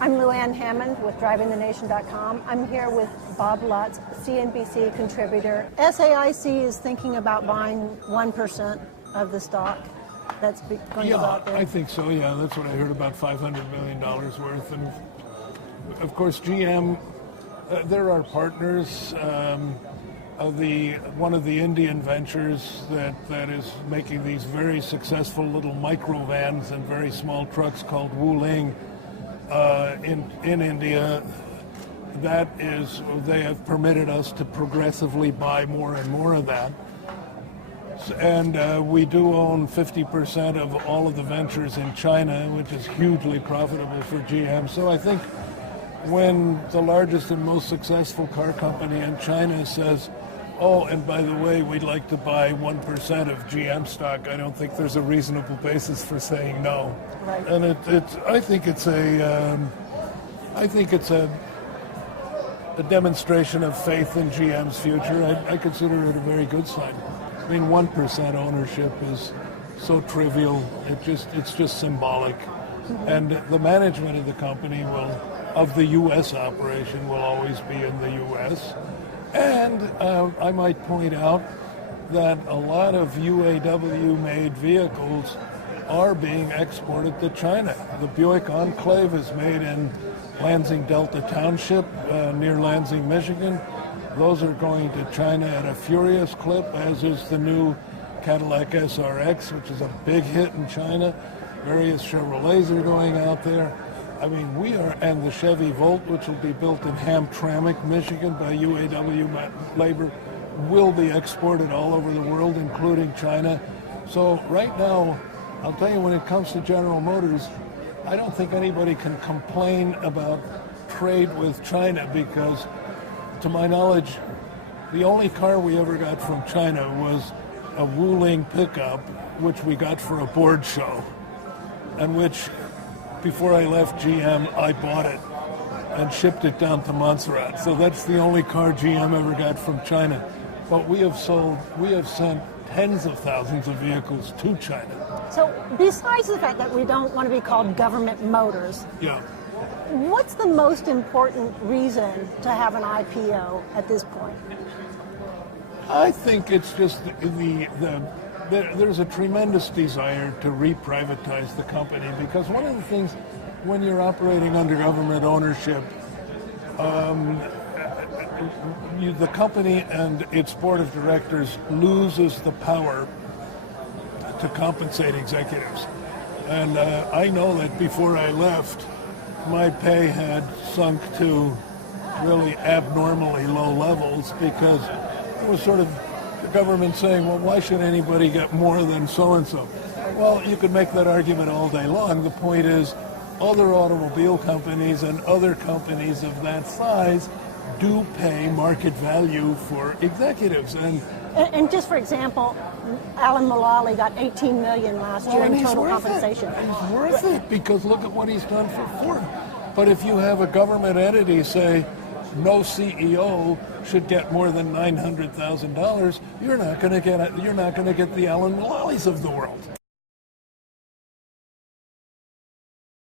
I'm Ann Hammond with DrivingTheNation.com. I'm here with Bob Lutz, CNBC Contributor. SAIC is thinking about buying 1% of the stock that's going to go out there. I think so, yeah. That's what I heard, about $500 million worth. And of course, GM, they're our partners. One of the Indian ventures that is making these very successful little micro vans and very small trucks called Wuling in India. They have permitted us to progressively buy more and more of that. And we do own 50% of all of the ventures in China, which is hugely profitable for GM. So I think when the largest and most successful car company in China says, oh, and by the way, we'd like to buy 1% of GM stock, I don't think there's a reasonable basis for saying no. Right. And I think it's a demonstration of faith in GM's future. I consider it a very good sign. I mean, 1% ownership is so trivial. It's just symbolic. Mm-hmm. And the management of the company of the U.S. operation will always be in the U.S. And I might point out that a lot of UAW-made vehicles are being exported to China. The Buick Enclave is made in Lansing Delta Township near Lansing, Michigan. Those are going to China at a furious clip, as is the new Cadillac SRX, which is a big hit in China. Various Chevrolets are going out there. I mean, and the Chevy Volt, which will be built in Hamtramck, Michigan by UAW labor, will be exported all over the world, including China. So right now, I'll tell you, when it comes to General Motors, I don't think anybody can complain about trade with China because, to my knowledge, the only car we ever got from China was a Wuling pickup, which we got for a board show, and which, before I left GM, I bought it and shipped it down to Montserrat. So that's the only car GM ever got from China. But we have sent tens of thousands of vehicles to China. So besides the fact that we don't want to be called government motors, yeah, what's the most important reason to have an IPO at this point? I think it's just there's a tremendous desire to re-privatize the company, because one of the things when you're operating under government ownership, the company and its board of directors loses the power to compensate executives. And I know that before I left, my pay had sunk to really abnormally low levels, because it was sort of the government saying, well, why should anybody get more than so-and-so? Well, you could make that argument all day long. The point is, other automobile companies and other companies of that size do pay market value for executives. And just for example, Alan Mulally got $18 million last year in total compensation. He's worth it, because look at what he's done for Ford. But if you have a government entity say, no CEO should get more than $900,000, you're not going to get the Alan Mulallys of the world.